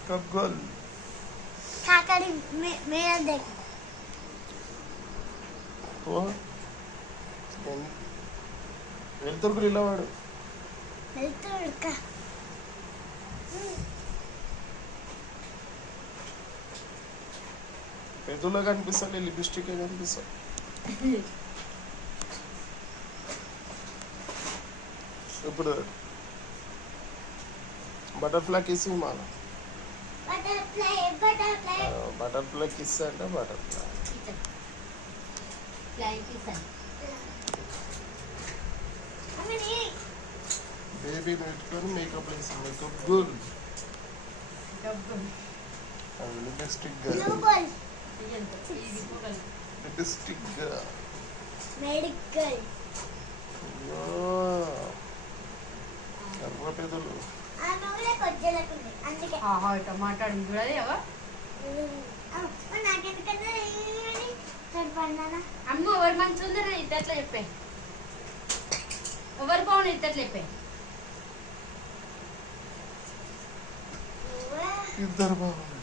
makeup girl काकड़ी मेरा देख तो వెళ్తురుకు నిలవాడు వెళ్తురుక పెదవులో కనిపిస్తాను లిప్స్టిక్ కనిపిస్తా ఇప్పుడు బటర్ఫ్లై కిస్ మాల బటర్ఫ్లై కిస్ అంటే బటర్ఫ్లై బేబీ పెట్టుకొని మేకప్ వేసి makeup good lipstick lipstick medical కర్ర పెదలు మాట్లాడింది కూడా అమ్మ ఎవరు మంచి ఉందరా ఇద్దట్లో చెప్పే ఎవరు బాగున్నా ఇద్దట్లో చెప్పే ఇద్దరు బాగుంది